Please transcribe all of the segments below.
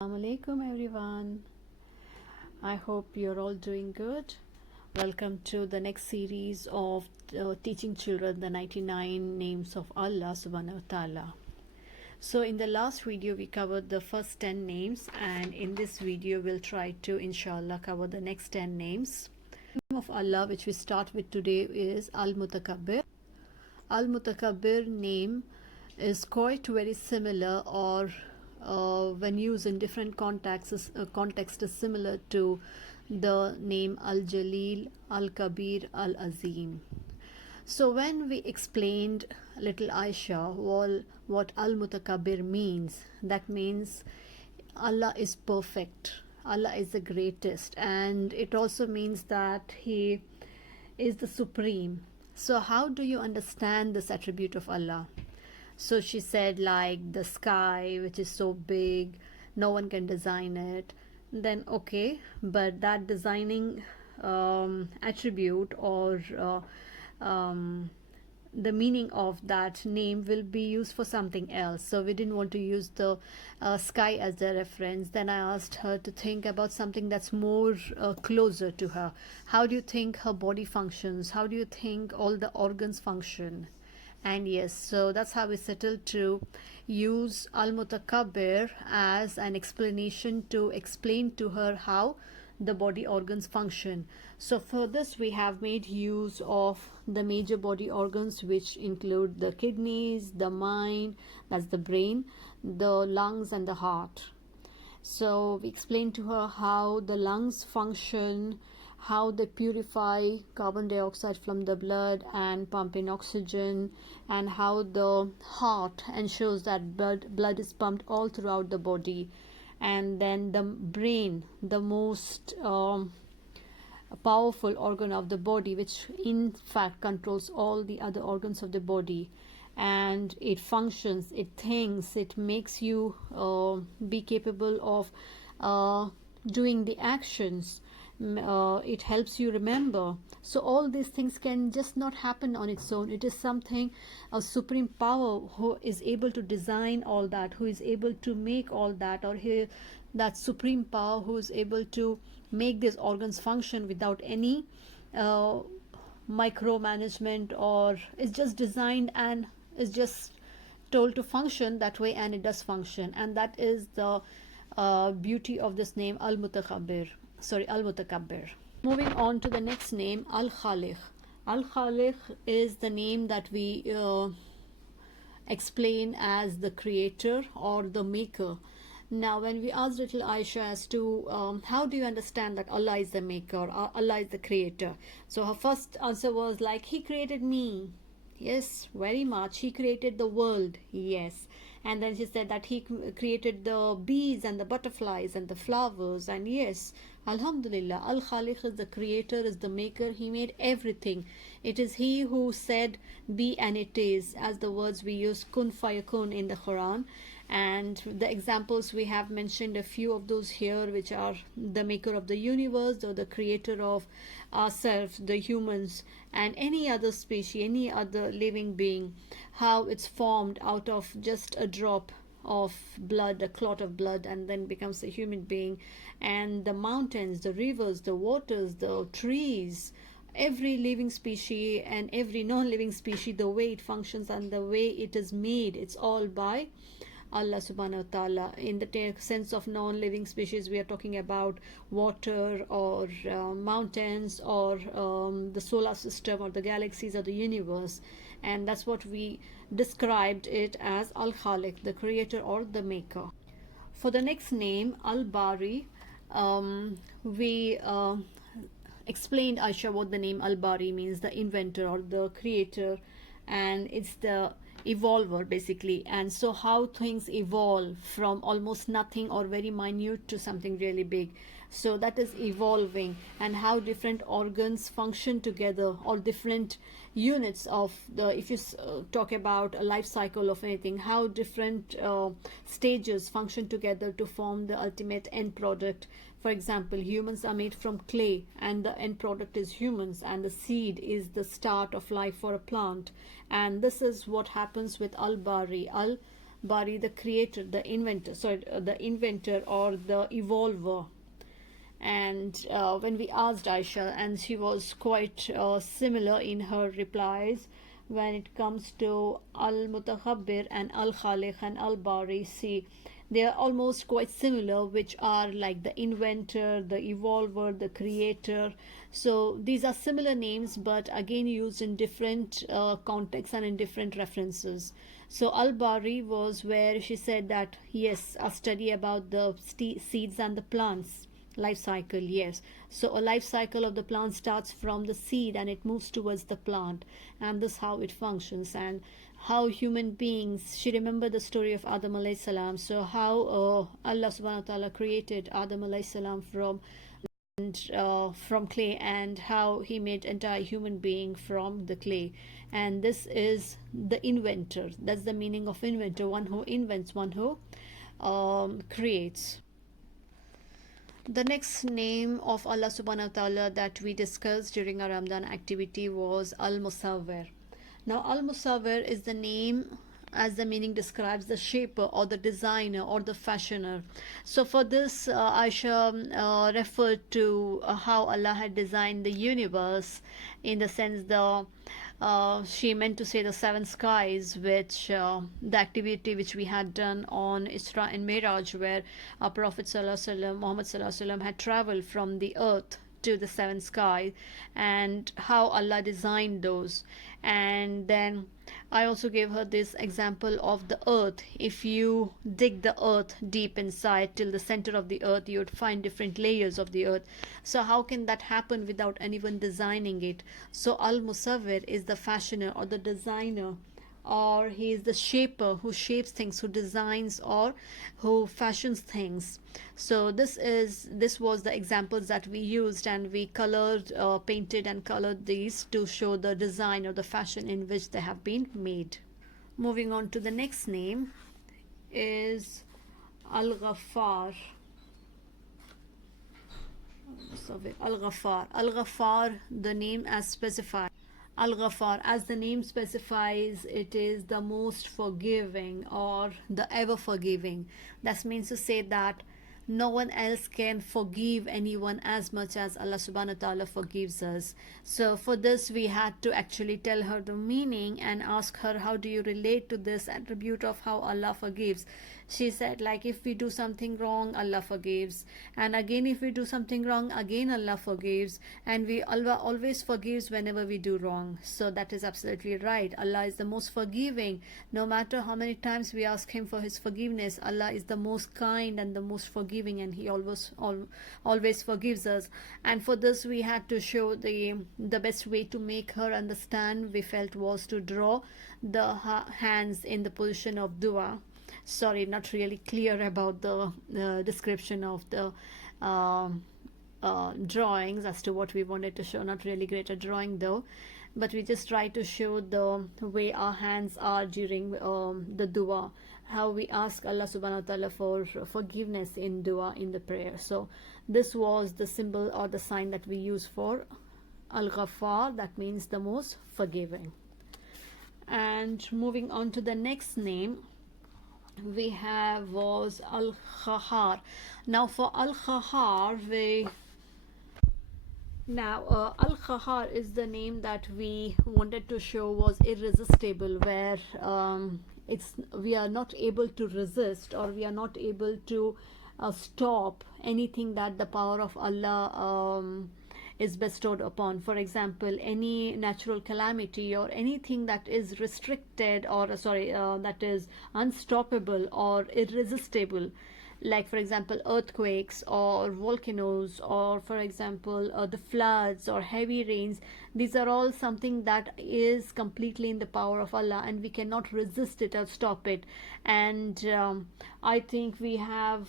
Assalamu alaikum everyone. I hope you're all doing good. Welcome to the next series of teaching children the 99 names of Allah SWT. So in the last video we covered the first 10 names, and in this video we'll try to inshallah cover the next 10 names. The name of Allah which we start with today is Al-Mutakabbir. Al-Mutakabbir name is quite very similar, or when used in different contexts, context is similar to the name Al-Jalil, Al-Kabir, Al-Azim. So when we explained little Ayesha what Al-Mutakabbir means, that means Allah is perfect, Allah is the greatest, and it also means that He is the supreme. So how do you understand this attribute of Allah? So she said, like the sky, which is so big, no one can design it. Then okay, but that designing attribute or the meaning of that name will be used for something else. So we didn't want to use the sky as the reference. Then I asked her to think about something that's more closer to her. How do you think her body functions? How do you think all the organs function? And yes, so that's how we settled to use Al-Mutakabbir as an explanation to explain to her how the body organs function. So for this we have made use of the major body organs, which include the kidneys, the mind, that's the brain, the lungs and the heart. So we explained to her how the lungs function, how they purify carbon dioxide from the blood and pump in oxygen, and how the heart ensures that blood is pumped all throughout the body. And then the brain, the most powerful organ of the body, which in fact controls all the other organs of the body, and it functions, it thinks, it makes you be capable of doing the actions. It helps you remember. So all these things can just not happen on its own. It is something, a supreme power who is able to design all that, who is able to make all that, or that supreme power who is able to make these organs function without any micromanagement, or is just designed and is just told to function that way, and it does function. And that is the beauty of this name Al-Mutakabbir. Moving on to the next name, Al-Khaliq. Al-Khaliq is the name that we explain as the creator or the maker. Now when we asked little Ayesha as to how do you understand that Allah is the maker, or Allah is the creator, so her first answer was like, He created me. Yes, very much. He created the world. Yes. And then she said that He created the bees and the butterflies and the flowers. And yes, Alhamdulillah, Al-Khaliq is the creator, is the maker. He made everything. It is He who said be and it is, as the words we use kun fayakun in the Quran. And the examples we have mentioned a few of those here, which are the maker of the universe, or the creator of ourselves, the humans, and any other species, any other living being, how it's formed out of just a drop of blood, a clot of blood, and then becomes a human being. And the mountains, the rivers, the waters, the trees, every living species and every non-living species, the way it functions and the way it is made, it's all by Allah subhanahu wa ta'ala. In the sense of non-living species, we are talking about water, or mountains, or the solar system, or the galaxies, or the universe. And that's what we described it as Al-Khaliq, the creator or the maker. For the next name, Al-Bari, we explained, Ayesha, what the name Al-Bari means, the inventor or the creator, and it's the evolver basically. And so how things evolve from almost nothing or very minute to something really big, so that is evolving. And how different organs function together, or different units of the, if you talk about a life cycle of anything, how different stages function together to form the ultimate end product. For example, humans are made from clay, and the end product is humans, and the seed is the start of life for a plant. And this is what happens with Al-Bari. Al Bari, the creator, the inventor, sorry, the inventor or the evolver. And when we asked Ayesha, and she was quite similar in her replies when it comes to al-Mutakhabbir and al-Khaliq and al-Bari. See, they are almost quite similar, which are like the inventor, the evolver, the creator. So these are similar names, but again used in different contexts and in different references. So al-Bari was where she said that yes, a study about the seeds and the plants life cycle. Yes, so a life cycle of the plant starts from the seed and it moves towards the plant, and this is how it functions. And how human beings, she remembered the story of Adam alayhi salam, so how Allah SWT created Adam alayhi salam from clay, and how he made entire human being from the clay. And this is the inventor. That's the meaning of inventor, one who invents, one who creates. The next name of Allah SWT that we discussed during our Ramadan activity was Al-Musawwir. Now Al-Musawwir is the name, as the meaning describes, the shaper or the designer or the fashioner. So for this Aisha referred to how Allah had designed the universe, in the sense she meant to say the seven skies, which the activity which we had done on Isra and Miraj, where our Prophet Muhammad had traveled from the earth to the seven sky, and how Allah designed those. And then I also gave her this example of the earth. If you dig the earth deep inside till the center of the earth, you would find different layers of the earth. So how can that happen without anyone designing it? So Al-Musawwir is the fashioner or the designer, or he is the shaper who shapes things, who designs or who fashions things. So this was the examples that we used, and we colored, painted and colored these to show the design or the fashion in which they have been made. Moving on to the next name is Al-Ghaffar. Al-Ghaffar. Al-Ghaffar, the name as specified. Al-Ghaffar, as the name specifies, it is the most forgiving or the ever forgiving. That means to say that no one else can forgive anyone as much as Allah SWT forgives us. So for this we had to actually tell her the meaning and ask her, how do you relate to this attribute of how Allah forgives? She said, like, if we do something wrong, Allah forgives, and again if we do something wrong, again Allah forgives, and Allah always forgives whenever we do wrong. So that is absolutely right. Allah is the most forgiving. No matter how many times we ask him for his forgiveness, Allah is the most kind and the most forgiving, and he always forgives us. And for this we had to show the best way to make her understand, we felt, was to draw the hands in the position of dua. Sorry, not really clear about the description of the drawings as to what we wanted to show. Not really great at drawing though, but we just try to show the way our hands are during the dua, how we ask Allah SWT for forgiveness in dua, in the prayer. So this was the symbol or the sign that we use for Al-Ghaffar, that means the most forgiving. And moving on to the next name we have was Al-Khahar. Now for Al-Khahar, Al-Khahar is the name that we wanted to show was irresistible, where we are not able to resist, or we are not able to stop anything that the power of Allah is bestowed upon. For example, any natural calamity or anything that is restricted, or that is unstoppable or irresistible, like for example earthquakes or volcanoes, or for example the floods or heavy rains. These are all something that is completely in the power of Allah, and we cannot resist it or stop it. And I think we have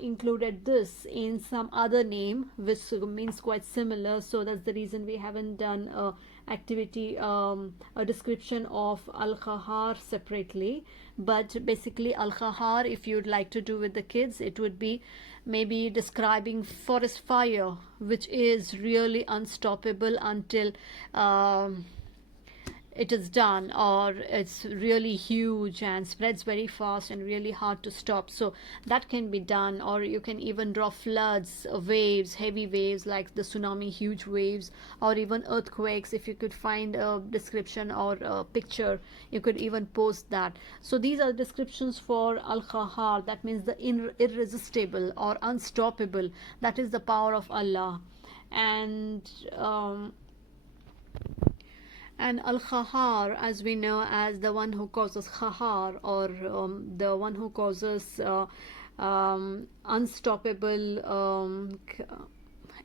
included this in some other name which means quite similar, so that's the reason we haven't done activity a description of Al-Khahar separately. But basically Al-Khahar, if you'd like to do with the kids, it would be maybe describing forest fire, which is really unstoppable until it is done, or it's really huge and spreads very fast and really hard to stop. So that can be done. Or you can even draw floods, waves, heavy waves like the tsunami, huge waves, or even earthquakes. If you could find a description or a picture, you could even post that. So these are descriptions for Al-Qahar. That means the irresistible or unstoppable. That is the power of Allah. And Al-Khahar, as we know, as the one who causes khahar, or the one who causes unstoppable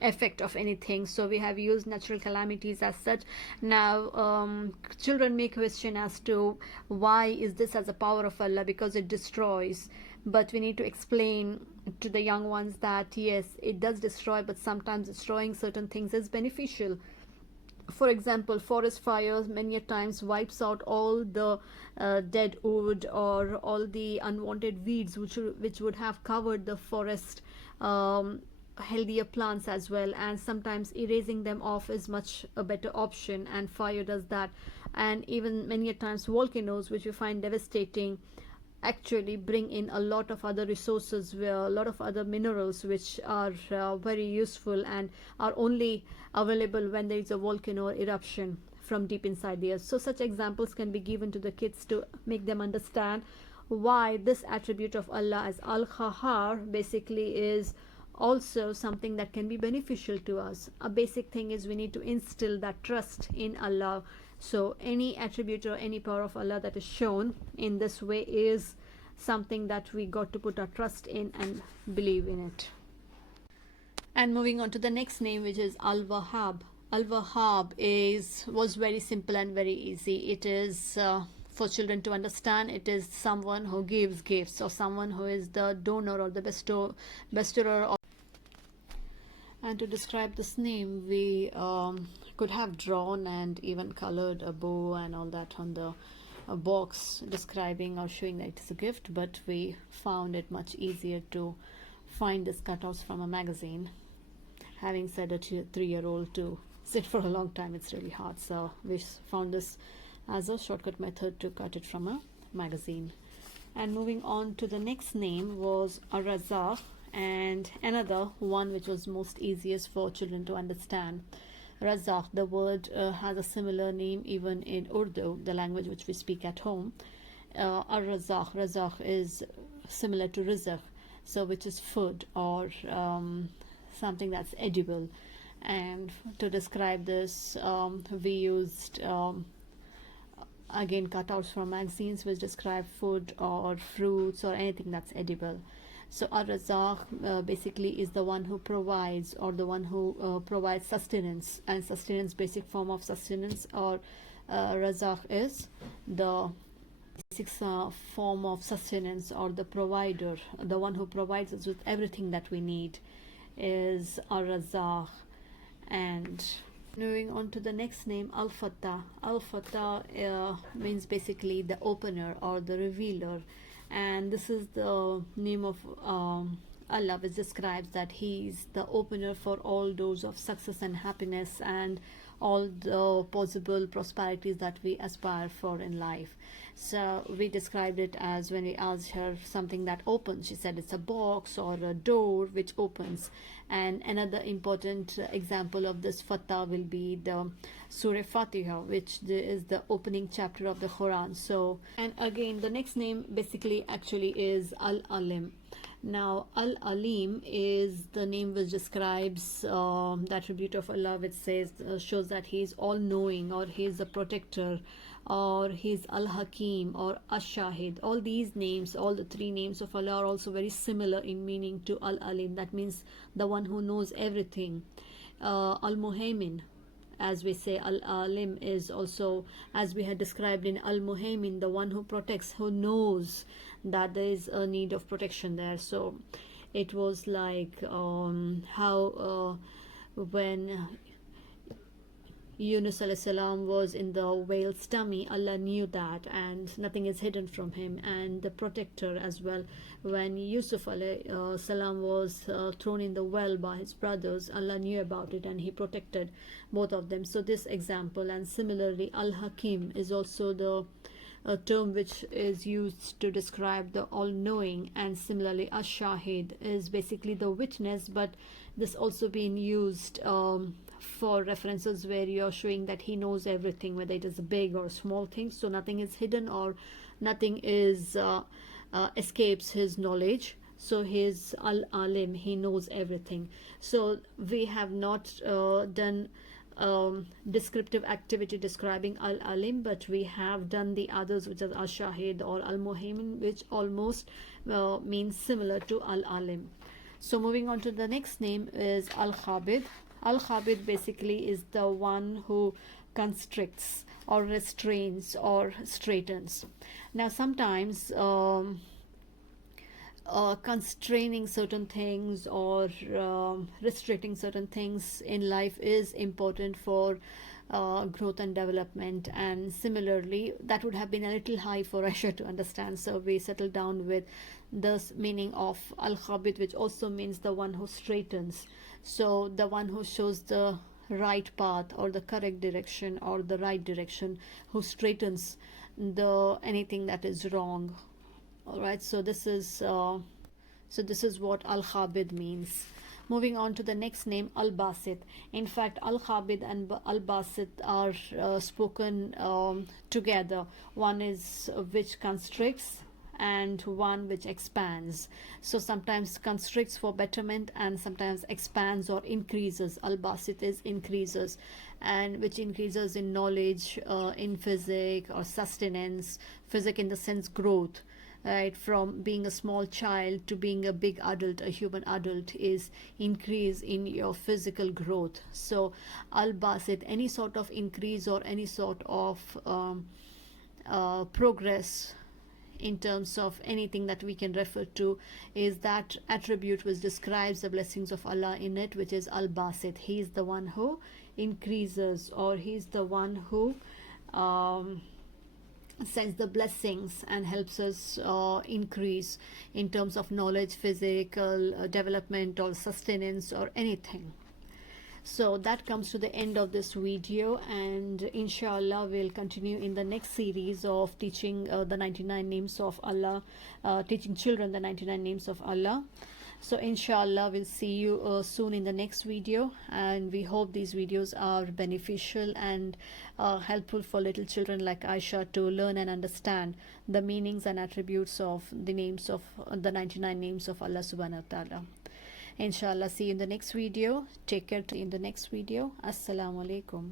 effect of anything. So we have used natural calamities as such. Now children may question as to why is this as a power of Allah, because it destroys. But we need to explain to the young ones that yes, it does destroy, but sometimes destroying certain things is beneficial. For example, forest fires many a times wipes out all the dead wood or all the unwanted weeds which would have covered the forest, healthier plants as well. And sometimes erasing them off is much a better option, and fire does that. And even many a times volcanoes, which we find devastating, actually bring in a lot of other resources, where a lot of other minerals which are very useful and are only available when there is a volcano or eruption from deep inside the earth. So such examples can be given to the kids to make them understand why this attribute of Allah as Al-Khahar basically is also something that can be beneficial to us. A basic thing is we need to instill that trust in Allah. So any attribute or any power of Allah that is shown in this way is something that we got to put our trust in and believe in it. And moving on to the next name, which is Al-Wahhab. Al-Wahhab was very simple and very easy. It is for children to understand. It is someone who gives gifts, or someone who is the donor or the bestower. And to describe this name, we could have drawn and even colored a bow and all that on the box describing or showing that it's a gift, but we found it much easier to find these cutouts from a magazine. Having said a 3-year-old to sit for a long time, it's really hard. So we found this as a shortcut method to cut it from a magazine. And moving on to the next name was Ar-Razzaq, and another one which was most easiest for children to understand. Razzaq, the word has a similar name even in Urdu, the language which we speak at home. Ar-Razzaq, Razzaq is similar to rizq, so which is food or something that's edible. And to describe this, we used again cutouts from magazines which describe food or fruits or anything that's edible. So Ar-Razzaq basically is the one who provides, or the one who provides sustenance. And sustenance, basic form of sustenance, or Razzaq is the basic form of sustenance, or the provider, the one who provides us with everything that we need, is Ar-Razzaq. And moving on to the next name, Al-Fattah. Al-Fattah means basically the opener or the revealer. And this is the name of Allah, which describes that He is the opener for all doors of success and happiness and all the possible prosperities that we aspire for in life. So we described it as, when we asked her something that opens, she said it's a box or a door which opens. And another important example of this Fatah will be the Surah Fatiha, which is the opening chapter of the Quran. So, and again, the next name basically actually is Al-Alim. Now, Al-Alim is the name which describes the attribute of Allah, which says shows that He is all-knowing, or He is the protector, or He is Al-Hakim, or Ash-Shahid. All these names, all the three names of Allah are also very similar in meaning to Al-Alim. That means the one who knows everything. Al-Muhaymin, as we say, Al-Alim is also, as we had described in Al-Muhaymin, the one who protects, who knows that there is a need of protection there. So it was like how when Yunus alayhi salam was in the whale's tummy, Allah knew that, and nothing is hidden from him. And the protector as well, when Yusuf alayhi salam was thrown in the well by his brothers, Allah knew about it and he protected both of them. So this example. And similarly, Al-Hakim is also the a term which is used to describe the all-knowing. And similarly, Ash-Shahid is basically the witness, but this also being used for references where you're showing that he knows everything, whether it is a big or small thing. So nothing is hidden or nothing is escapes his knowledge. So he's Al-Alim, he knows everything. So we have not done descriptive activity describing Al-Alim, but we have done the others, which is Al-Shahid or Al-Muhaimin, which almost means similar to Al-Alim. So moving on to the next name is Al-Khabid. Al-Khabid basically is the one who constricts or restrains or straightens. Now sometimes constraining certain things or restricting certain things in life is important for growth and development. And similarly, that would have been a little high for Ayesha to understand, so we settled down with this meaning of Al-Khabid, which also means the one who straightens. So the one who shows the right path or the correct direction or the right direction, who straightens the anything that is wrong. All right, so this is what Al-Khabid means. Moving on to the next name, Al-Basit. In fact, Al-Khabid and Al-Basit are spoken together. One is which constricts and one which expands. So sometimes constricts for betterment and sometimes expands or increases. Al-Basit is increases, and which increases in knowledge, in physics or sustenance. Physics in the sense growth. Right, from being a small child to being a big adult, a human adult, is increase in your physical growth. So Al-Basit, any sort of increase or any sort of progress in terms of anything that we can refer to, is that attribute which describes the blessings of Allah in it, which is Al-Basit. He is the one who increases, or he is the one who sends the blessings and helps us increase in terms of knowledge, physical development or sustenance or anything. So that comes to the end of this video, and inshallah we'll continue in the next series of teaching the 99 names of Allah, teaching children the 99 names of Allah. So inshallah we'll see you soon in the next video, and we hope these videos are beneficial and helpful for little children like Ayesha to learn and understand the meanings and attributes of the names of the 99 names of Allah subhanahu wa ta'ala. Inshallah, see you in the next video. Take care in the next video. Assalamu alaikum.